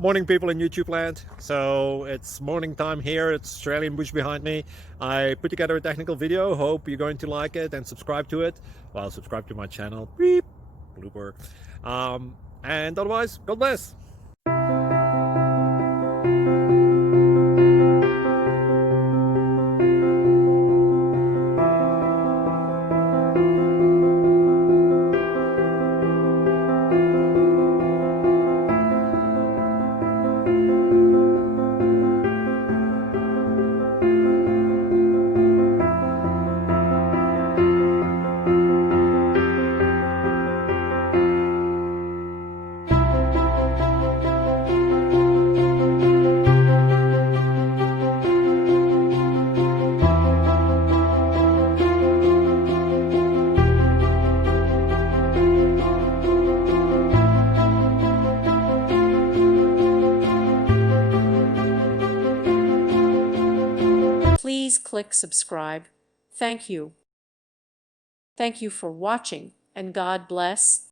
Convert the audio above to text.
Morning, people in YouTube land. So it's morning time here. It's Australian bush behind me. I put together a technical video. Hope you're going to like it and subscribe to it. Well, subscribe to my channel. Beep, blooper. And otherwise, God bless. Please click subscribe. Thank you. Thank you for watching, and God bless.